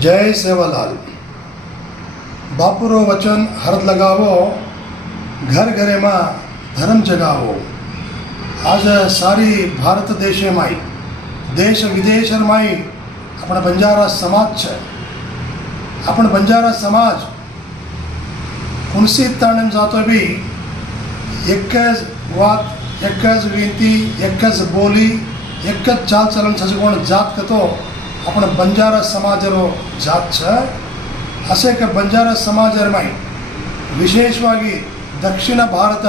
जय सेवालाल। बापुरो वचन हरद लगावो, घर घरे में धर्म जगावो। आज सारी भारत देश में देश विदेश में अपना बंजारा समाज है। अपन बंजारा समाज कुणसी ताणेम जातो भी एक वात, एक विनती, एक बोली, एक चाल चलन सजगोण जात कतो अपना बंजारा समाजरो जात है। असे के बंजारा समाज में विशेषವಾಗಿ दक्षिण भारत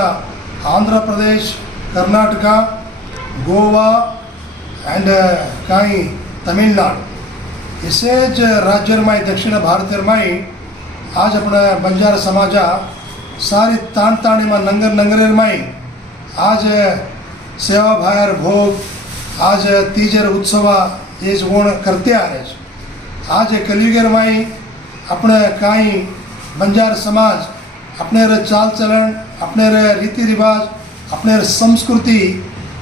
आंध्र प्रदेश, कर्नाटक, गोवा एंड कहीं तमिलनाडु इसे राज्य में दक्षिण भारत में आज अपना बंजारा समाज सारी तान ताणी में नंगर नंगरे में आज सेवा भायर भोग, आज तीजर उत्सव ये गुण करते आ रहे। आज कलयुगर में अपने कहीं बंजार समाज अपने चाल चलन, अपने रीति रिवाज, अपने संस्कृति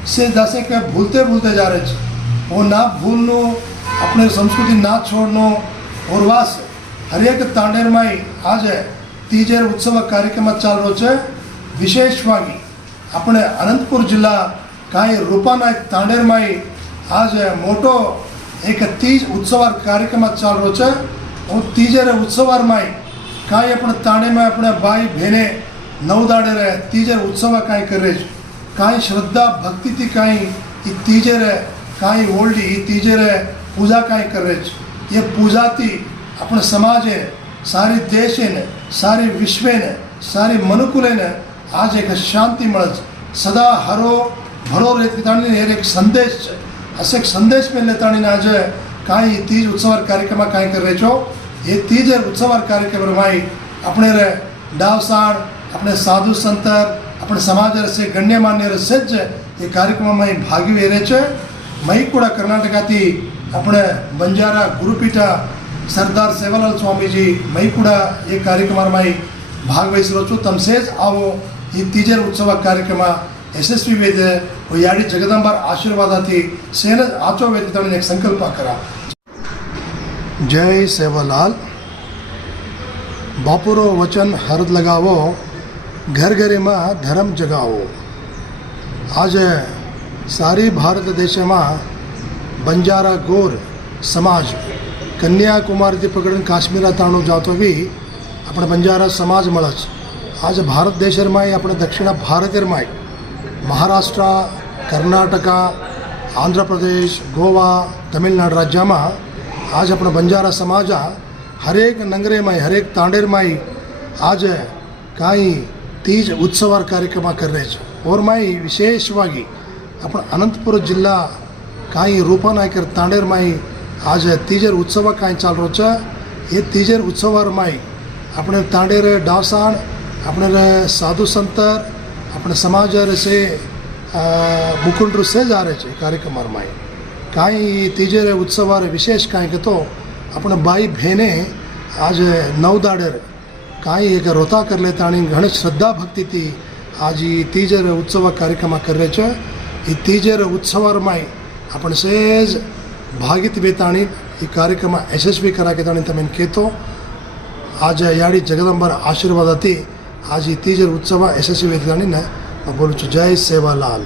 से जैसे कि भूलते भूलते जा रहे। वो ना भूलनो, अपने संस्कृति ना छोड़नो और वास हर एक तांडेर में आज तीजर उत्सव कार्यक्रम चाल रो। विशेषವಾಗಿ अपने अनंतपुर जिला कहीं रूपाना तांडेर में आज मोटो एक तीज उत्सव कार्यक्रम चाल रो। और तीजर उत्सव में कहीं अपने ताणे में अपने भाई बहने नौ दाड़े रहे तीजर उत्सव कहीं कर रहे। कहीं श्रद्धा भक्ति थी, कहीं तीजर है, कहीं ओल्डी तीजर है पूजा कहीं कर रहे। ये पूजा थी अपने समाज है, सारी देश ने, सारी विश्व ने, सारी मनुकुले ने आज एक शांति मल सदा हरो भरो रहती एक संदेश असे संदेश में लेता आज कहीं तीज उत्सव कार्यक्रम कहीं कर रहे छो। ये तीज उत्सव कार्यक्रम में अपने डावसाण, अपने साधु संतर, अपने समाज से गण्यमान्य से ये कार्यक्रम में भागी वे रहे। मई कूड़ा कर्नाटक थी अपने बंजारा गुरुपीठ सरदार सेवालाल स्वामी जी मई कूड़ा ये कार्यक्रम में भाग वही रो छो। तम से आओ ये तीजर उत्सव कार्यक्रम यशस्वी वेदे वो याडी जगदंबार आशीर्वाद थी सेन आचो वेदे एक संकल्प करा। जय सेवालाल। बापुरो वचन हरद लगावो, घर घरे में धर्म जगावो। आज सारी भारत देश में बंजारा गोर समाज कन्याकुमारी थी पकड़ काश्मीर ताणो जातो भी अपने बंजारा समाज मळच। आज भारत देश में अपने दक्षिण भारत में महाराष्ट्र, कर्नाटक, आंध्र प्रदेश, गोवा, तमिलनाडु राज्य में आज अपना बंजारा समाज हर एक नंगरे में, हर एक तांडेर में आज कहीं तीज उत्सव कार्यक्रम कर रहे हैं। और मैं विशेषವಾಗಿ अपना अनंतपुर जिला कहीं रूपानायकर तांडेर में आज तीजर उत्सव कहीं चाल रो। ये तीजर उत्सव में अपने तांडेर डावसाण, अपने साधु संतर, अपने समाज से मुकुंड से जा रहे कार्यक्रम में कहीं तीजर उत्सव विशेष कहीं के तो अपने भाई बहने आज नौ दाड़ेर कहीं एक रोता कर लेता घनी श्रद्धा भक्ति थी आज ये तीजर उत्सव कार्यक्रम कर रहे। ये तीजर उत्सव में अपन सेज भागित बेताणी ये कार्यक्रम यशस्वी करा के ताणी तमें कहतो आज याडी जगदंबर आशीर्वाद थी आज ये तीजर उत्सव यशस्वी वेताणी ने बोलूँ। जय सेवालाल।